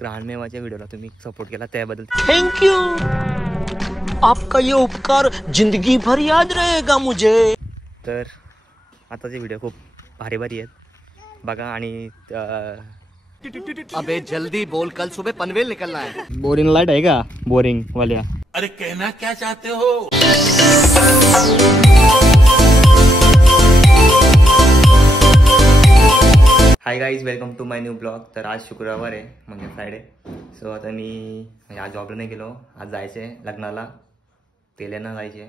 ग्राहणमेवाच्या व्हिडिओला तुम्ही सपोर्ट केला त्याबद्दल थँक्यू। आपका ये उपकार जिंदगी भर याद रहेगा मुझे। तर आताचे व्हिडिओ खूप भारी भारी आहेत बघा आणि अबे जल्दी बोल, कल सुबह पनवेल निकलना है। बोरिंग लाईट आहे का? बोरिंग वाल्या अरे कहना क्या चाहते हो? Hi guys, welcome to my new blog. तर आज शुक्रवार आहे म्हणजे फ्रायडे। सो आता मी म्हणजे आज जॉबला नाही गेलो, आज जायचं आहे लग्नाला, तेल्यांना जायचे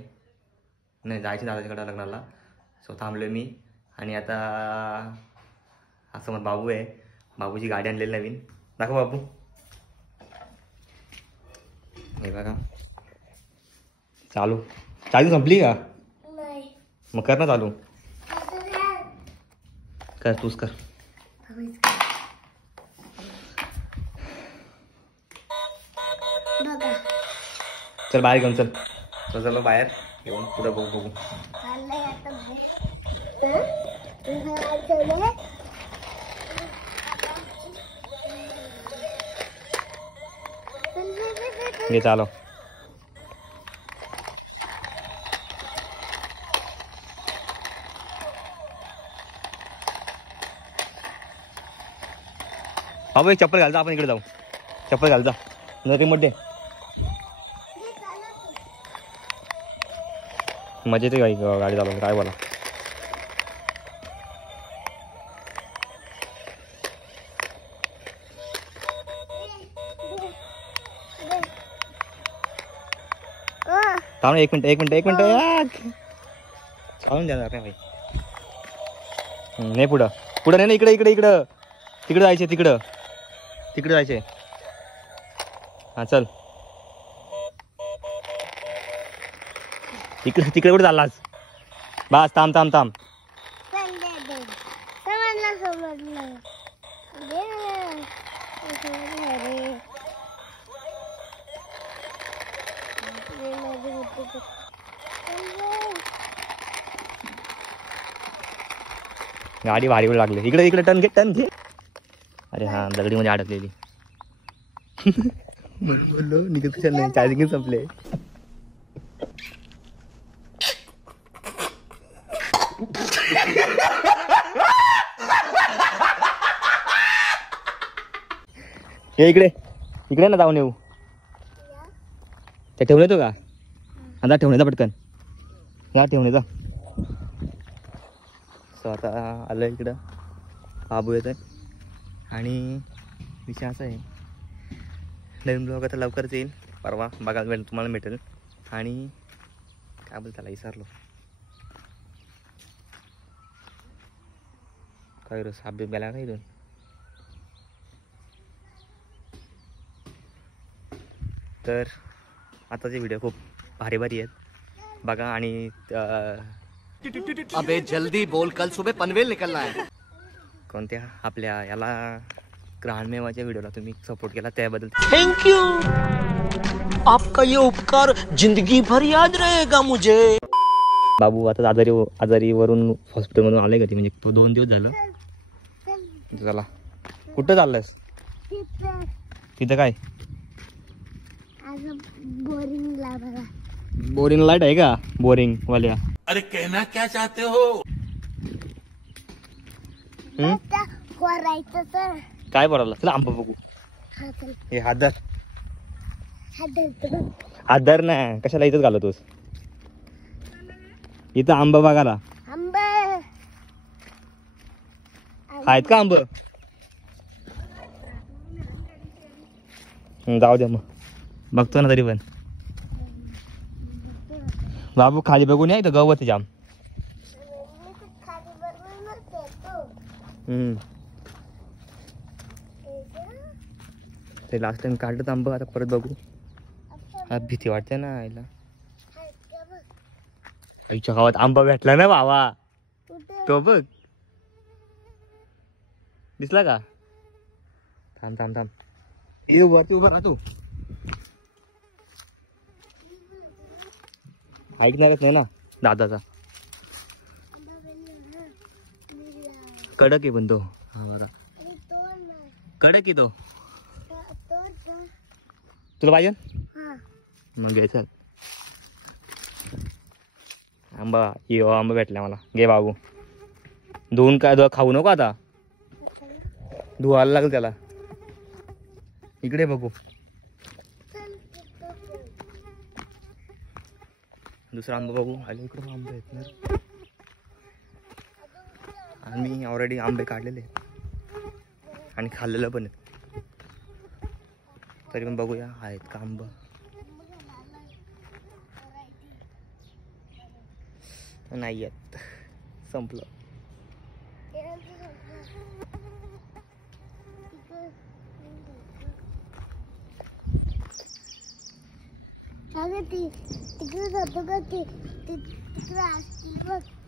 नाही, जायचे दादाच्याकडं लग्नाला। सो थांबलो मी आणि आता असं मग बाबू आहे, बाबूची गाडी आणलेली नवीन, दाखव बाबू। हे बघा चालू, चालू संपली का? मग कर ना चालू, कर तूच कर। चल बाहेर घेऊन चल, तो चलो बाहेर घेऊन पुढे बघू। ये चालो, बाबू एक चप्पल घाल जा, आपण इकडे जाऊ, चप्पल घाल जा, रिमोट दे। मजा येते गाडी चालवून, काय बोला। थांब एक मिनिट चालून द्या भाई। नाही पुढं नाही, इकडे तिकडे जायचे, तिकडे जायचे। हा चल, तिकडे कुठे चाललास? बस थांब। गाडी भारी वेळ लागली, इकडे टर्न घे। अरे हा, दगडी मध्ये अडकलेली। बोललो निघत नाही, चार्जिंग संपले। हे इकडे ना जाऊन येऊ, त्या ठेवून येतो का? आता ठेवून येता पटकन, या ठेवून येता। सो आता आलं इकडं, बाबू येत आहे आणि विषय असा आहे, नवीन ब्लॉग आता लवकरच येईल, परवा बघायला तुम्हाला भेटेल। आणि काय बोलतो त्याला विसरलो, काय रस अभ्यास गेला काय इथून। तर आताचे व्हिडिओ खूप भारी भारी आहेत बघा आणि अबे जल्दी बोल, कल सुबह पनवेल निकलना है। कोणत्या आपल्या याला ग्राहणमेवाच्या व्हिडिओला तुम्ही सपोर्ट केला त्याबद्दल थँक्यू। आपका ये उपकार जिंदगी भर याद रहेगा मुझे। बाबू आता आजारी वरून हॉस्पिटलमधून आले का ती, म्हणजे तो 2 दिवस झालं। चला कुठं चाललंयस? तिथं काय बोरिंग लाईट आहे का? बोरिंग वाल्या अरे कहना क्या चाहते हो? काय बोलायला? चला आंबा बघू। हे हादर ना, कशाला इथंच घालतोस? इथं आंबा बघायला आहेत का आंब? जाऊ द्या मग, बघतो ना तरी पण। बाबू खाली बघून या, इथं गवत जाम। ते लास्ट टाइम काढलं आंबा, आता परत बघू। भीती वाटते ना आईला, आईच्या गावात आंबा भेटला ना बाबा, तो बघ दिसला का? थांब ये वरती उभा राहतो, ऐकणारच नाही ना दादाचा। कडक आहे पण तो, हा बघा कडक आहे तो। तुला पाहिजे मग घे चल. आंबा आंबा भेटला मला. घे बाबू. धुवून काय खाऊ नको आता. धुवायला लागेल त्याला. इकडे बघू. दुसरा आंबा बघू. आले इकडे आंबे आहेत ना. आम्ही ऑलरेडी आंबे काढलेले आणि खाल्लेलं पण आहे. तरी पण बघूया आहेत का आंबा. नाही आहेत. संपलं.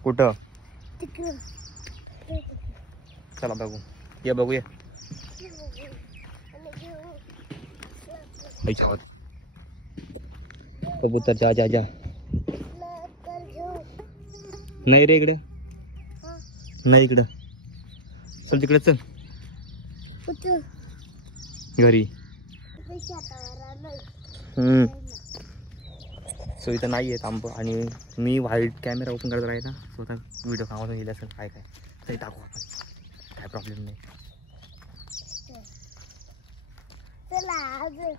कुठं? चला बघू. ये बघूया. कबूतर जा जा जा. नाही रे इकडे. नाही इकडं. चल तिकडे चल. घरी. सो इथं नाही आहेत आंब. आणि मी व्हाईट कॅमेरा ओपन करत राहील ना. स्वतः व्हिडिओ कामातून गेले असेल काय काय तरी टाकू आपण. काय प्रॉब्लेम नाही.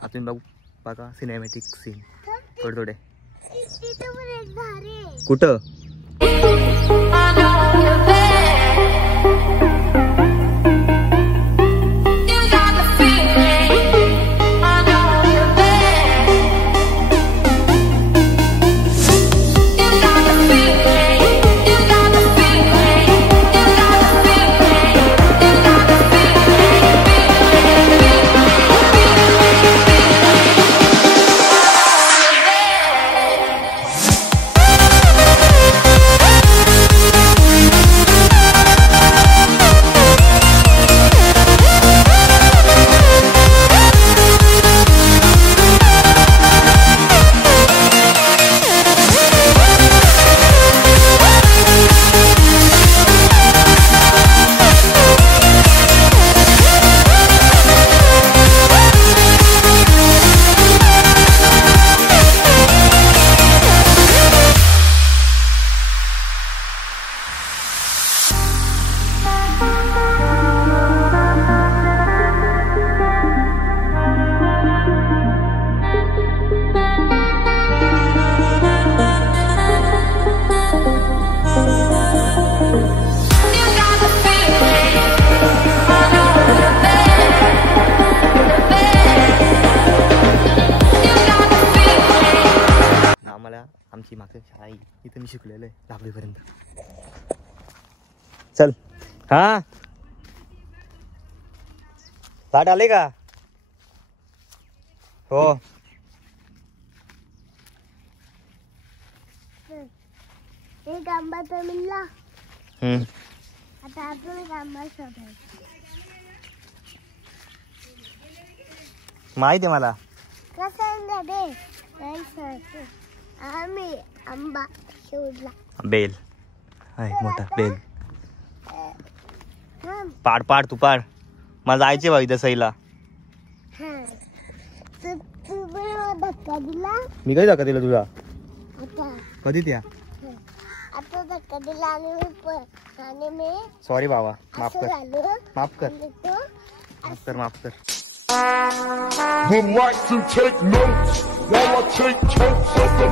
आता बघू बघा सिनेमॅटिक सीन थोडे थोडे. कुठं? आमची मागच्या शाळा इथं मी शिकलेलं आहे 10वी पर्यंत. चल. हा ताट आले का? हो. एक आंबा तर मिळला. आता अजून एक आंबा शोधायचा. माहिती आहे मला. कसं दे आम्ही आंबा शोधला. बेल आहे मोठा बेल. पाड पाड तू पाड. मला जायचे बघ इथं सईला. धक्का दिला. मी कधी धक्का दिला तुला? आता कधी त्या? आता धक्का दिला आणि मी सॉरी बाबा. माफ कर. माफ कर. माफ कर. माफ कर. Would like to take notes while I take totes of the